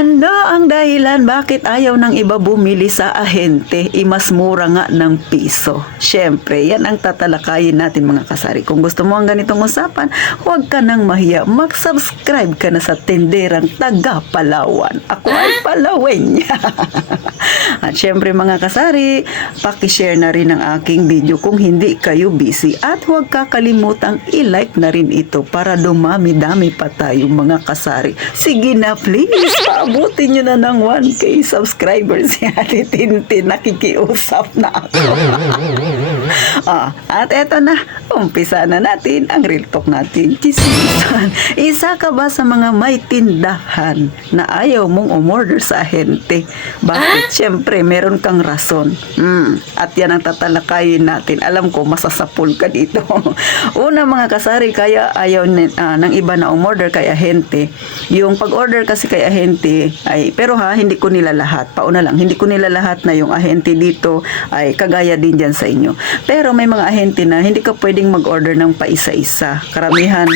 Ano ang dahilan bakit ayaw ng iba bumili sa ahente? Mas mura nga ng piso. Siyempre, yan ang tatalakayin natin mga kasari. Kung gusto mo ang ganitong usapan, huwag ka nang mahiya. Mag-subscribe ka na sa Tenderang Taga Palawan. Ako ay Palawenya. At siyempre mga kasari, pakishare na rin ang aking video kung hindi kayo busy. At huwag kakalimutan i-like na rin ito para dumami-dami pa tayo mga kasari. Sige na please, paabutin nyo na ng 1K subscribers si Ate Tintin. Nakikiusap na ako. At eto na, umpisa na natin ang real talk natin. Chismisan, isa ka ba sa mga may tindahan na ayaw mong umorder sa ahente? Bakit? Siyempre, meron kang rason. At yan ang tatalakayin natin. Alam ko, masasapul ka dito. Una mga kasari, kaya ayaw ng iba na umorder kay ahente. Yung pag-order kasi kay ahente, pero hindi ko nila lahat. Pauna lang, hindi ko nila lahat na yung ahente dito ay kagaya din dyan sa inyo. Pero may mga ahente na hindi ka pwedeng mag-order ng paisa-isa. Karamihan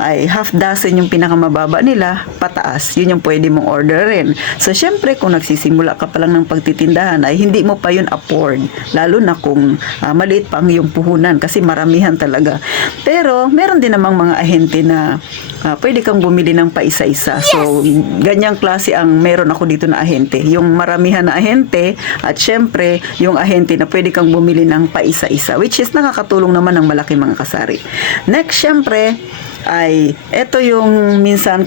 ay half dozen yung pinakamababa nila, pataas. Yun yung pwede mong orderin. So, syempre, kung nagsisimula ka pa lang ng pagtitindahan, ay hindi mo pa yun afford. Lalo na kung maliit pa ang iyong puhunan kasi maramihan talaga. Pero, meron din namang mga ahente na pwede kang bumili ng paisa-isa. So, ganyang klase ang meron ako dito na ahente. Yung maramihan na ahente at syempre, yung ahente na pwede kang bumili ng paisa-isa. Which is nakakatulong naman ng malaki mga kasari. Next, syempre, ay ito yung minsan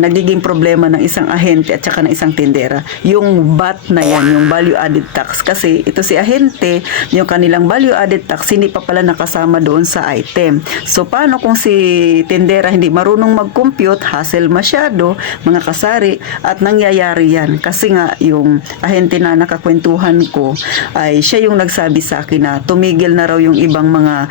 nagiging problema ng isang ahente at saka ng isang tindera, yung VAT na yan, yung value added tax. Kasi ito si ahente, yung kanilang value added tax hindi pa pala nakasama doon sa item. So paano kung si tindera hindi marunong mag-compute, hassle masyado mga kasari, at nangyayari yan kasi nga yung ahente na nakakwentuhan ko ay siya yung nagsabi sa akin na tumigil na raw yung ibang mga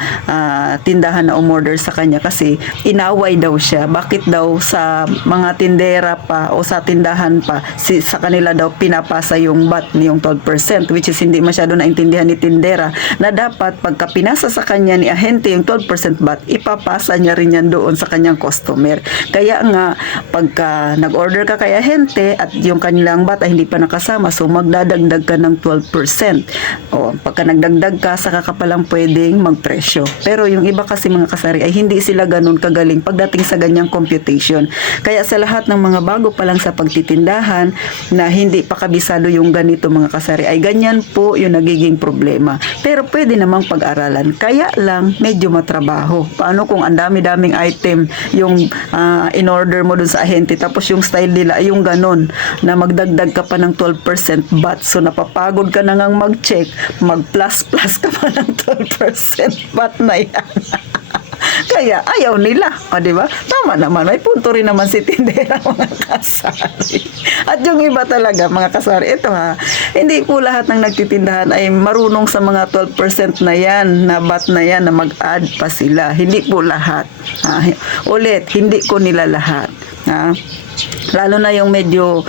tindahan na umorder sa kanya kasi inaway daw siya. Bakit daw sa mga tindera pa o sa tindahan pa, sa kanila daw pinapasa yung VAT yung 12%, which is hindi masyado naintindihan ni tindera na dapat pagka pinasa sa kanya ni ahente yung 12% VAT, ipapasa niya rin yan doon sa kanyang customer. Kaya nga, pagka nag-order ka kay ahente at yung kanilang VAT ay hindi pa nakasama, so magdadagdag ka ng 12%. O, pagka nagdagdag ka, saka ka palang pwedeng magpresyo. Pero yung iba kasi mga kasari ay hindi sila ganun kagaling pagdating sa ganyang computation. Kaya sa lahat ng mga bago pa lang sa pagtitindahan na hindi pa kabisado yung ganito mga kasari, ay ganyan po yung nagiging problema. Pero pwede namang pag-aralan. Kaya lang medyo matrabaho. Paano kung ang dami-daming item yung in-order mo dun sa ahente tapos yung style nila ay yung ganun na magdagdag ka pa ng 12% VAT. So napapagod ka na ngang mag-check, mag-plus-plus ka pa ng 12% VAT na yan. Kaya ayaw nila, di ba? Tama naman, may punto rin naman si tindera mga kasari. At yung iba talaga mga kasari, ito hindi po lahat ng nagtitindahan ay marunong sa mga 12% na yan, na VAT na yan, na mag-add pa sila. Hindi po lahat. Ulit, hindi ko nila lahat. Lalo na yung medyo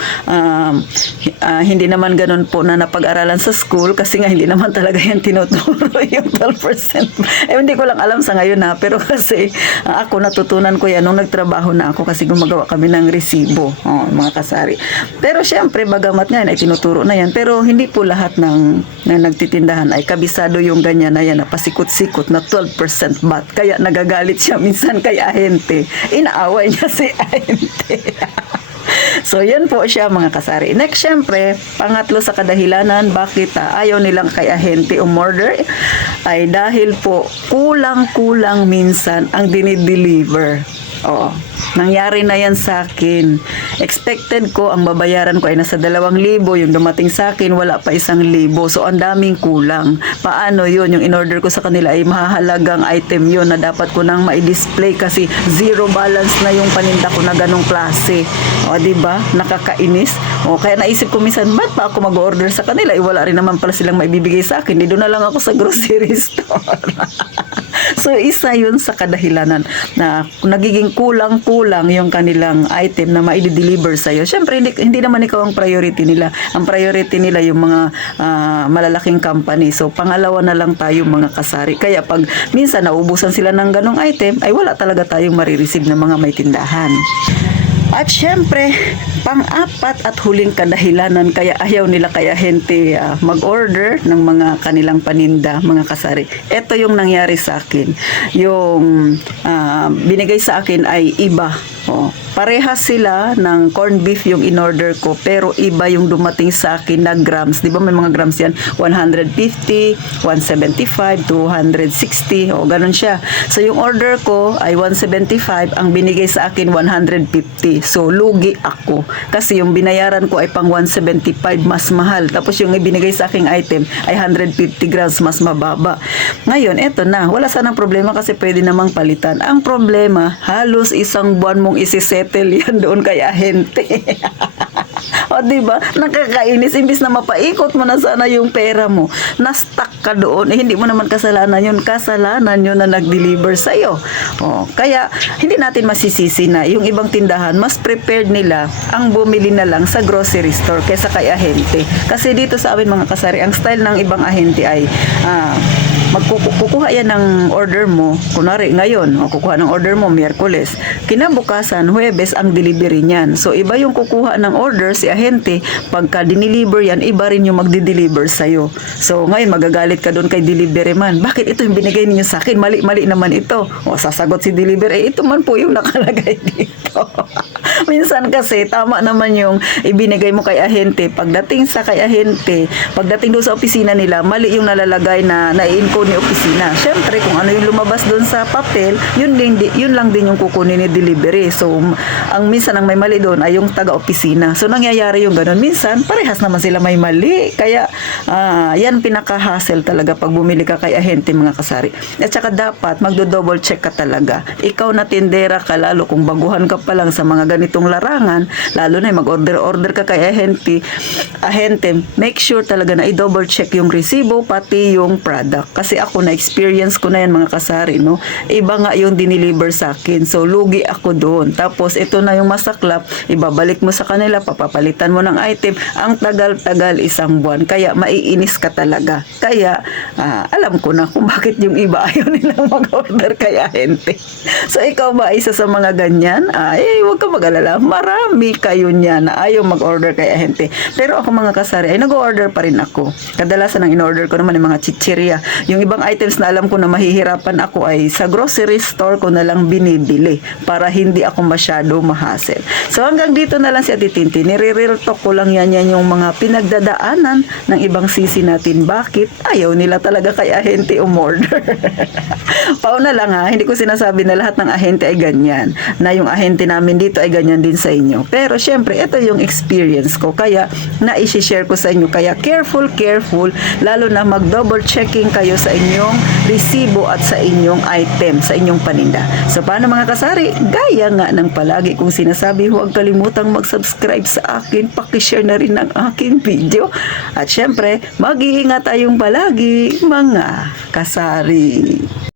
hindi naman ganun po na napag-aralan sa school kasi nga hindi naman talaga yan tinuturo yung 12%. Hindi ko lang alam sa ngayon pero kasi ako natutunan ko yan nung nagtrabaho na ako kasi gumagawa kami ng resibo, mga kasari. Pero syempre bagamat nga ay tinuturo na yan, pero hindi po lahat ng nagtitindahan ay kabisado yung ganyan na yan na pasikot-sikot na 12% VAT. Kaya nagagalit siya minsan kay ahente. Inaaway niya si ahente. So, yan po siya mga kasari. Next, syempre, pangatlo sa kadahilanan bakit ayaw nilang kay ahente umorder ay dahil po kulang-kulang minsan ang dinideliver. Nangyari na yan sa akin. Expected ko, ang babayaran ko ay nasa 2,000. Yung dumating sa akin, wala pa 1,000. So, ang daming kulang. Paano yun? Yung in-order ko sa kanila ay mahahalagang item yun na dapat ko nang ma-display kasi zero balance na yung paninda ko na ganong klase. Diba? Nakakainis. Kaya naisip ko minsan, ba't pa ako mag-order sa kanila? Wala rin naman pala silang maibibigay sa akin. Dito na lang ako sa grocery store. So, isa yun sa kadahilanan na nagiging kulang-kulang yung kanilang item na ma-deliver sa'yo. Siyempre, hindi naman ikaw ang priority nila. Ang priority nila yung mga malalaking company. So, pangalawa na lang tayo mga kasari. Kaya pag minsan naubusan sila ng ganong item, ay wala talaga tayong marireceive ng mga may tindahan. At syempre, pang-apat at huling kadahilanan kaya ayaw nila kay ahente mag-order ng mga kanilang paninda, mga kasari. Ito yung nangyari sa akin. Yung binigay sa akin ay iba. Parehas sila ng corned beef yung in-order ko, pero iba yung dumating sa akin na grams. Di ba may mga grams yan? 150, 175, 260, ganun siya. So yung order ko ay 175, ang binigay sa akin 150. So lugi ako. Kasi yung binayaran ko ay pang 175, mas mahal. Tapos yung ibinigay sa aking item ay 150 grams, mas mababa. Ngayon, eto na. Wala sanang problema kasi pwede namang palitan. Ang problema, halos isang buwan mong isisettle yan doon kay ahente. O diba? Nakakainis. Imbis na mapaikot mo na sana yung pera mo, na-stuck ka doon. Hindi mo naman kasalanan yun. Kasalanan yun na nag-deliver sa'yo. Kaya, hindi natin masisisi na yung ibang tindahan, mas prepared nila ang bumili na lang sa grocery store kaysa kay ahente. Kasi dito sa amin mga kasari, ang style ng ibang ahente ay kukuha yan ng order mo, kunwari ngayon, kukuha ng order mo Miyerkules, kinabukasan Huwebes ang delivery niyan. So iba yung kukuha ng order si ahente, pagka diniliver yan, iba rin yung magdi-deliver sa'yo. So ngayon magagalit ka doon kay delivery man, bakit ito yung binigay niyo sa akin, mali naman ito. Sasagot si delivery, ito man po yung nakalagay dito. Minsan kasi tama naman yung ibinigay mo kay ahente, pagdating sa kay ahente, pagdating doon sa opisina nila, mali yung nalalagay na nai-encode ni opisina. Syempre, kung ano yung lumabas doon sa papel, yun lang din yung kukunin ni delivery. So, ang minsan ang may mali doon ay yung taga-opisina. So, nangyayari yung ganun. Minsan, parehas naman sila may mali. Kaya, yan pinaka-hassle talaga pag bumili ka kay ahente, mga kasari. At saka dapat, magdo-double check ka talaga. Ikaw na tindera ka, lalo kung baguhan ka pa lang sa mga ganitong larangan, lalo na mag-order ka kay ahente, make sure talaga na i-double check yung resibo, pati yung product. Kasi ako na-experience ko na yan mga kasari, no? Iba nga yung diniliver sa akin. So, lugi ako doon. Tapos, ito na yung masaklap, ibabalik mo sa kanila, papapalitan mo ng item. Ang tagal-tagal, isang buwan. Kaya, maiinis ka talaga. Kaya, alam ko na kung bakit yung iba ayaw nilang mag-order kay ahente. So, ikaw ba isa sa mga ganyan? Huwag ka mag-alala. Marami kayo niyan na ayaw mag-order kay ahente. Pero ako mga kasari, ay nag-order pa rin ako. Kadalasan ang in-order ko naman yung mga chichirya. Yung ibang items na alam ko na mahihirapan ako ay sa grocery store ko na lang binibili para hindi ako masyado mahassle. So hanggang dito na lang si Ate Tintin. Nire-real talk ko lang yan yung mga pinagdadaanan ng ibang sisi natin. Bakit? Ayaw nila talaga kay ahente umorder. Pauna lang hindi ko sinasabi na lahat ng ahente ay ganyan. Na yung ahente namin dito ay ganyan din sa inyo. Pero syempre, ito yung experience ko. Kaya na-i-share ko sa inyo. Kaya careful, lalo na mag-double checking kayo sa inyong resibo at sa inyong item, sa inyong paninda. So, paano mga kasari? Gaya nga ng palagi kong sinasabi, huwag kalimutang mag-subscribe sa akin, pakishare na rin ang aking video. At syempre, mag-iingat tayong palagi, mga kasari.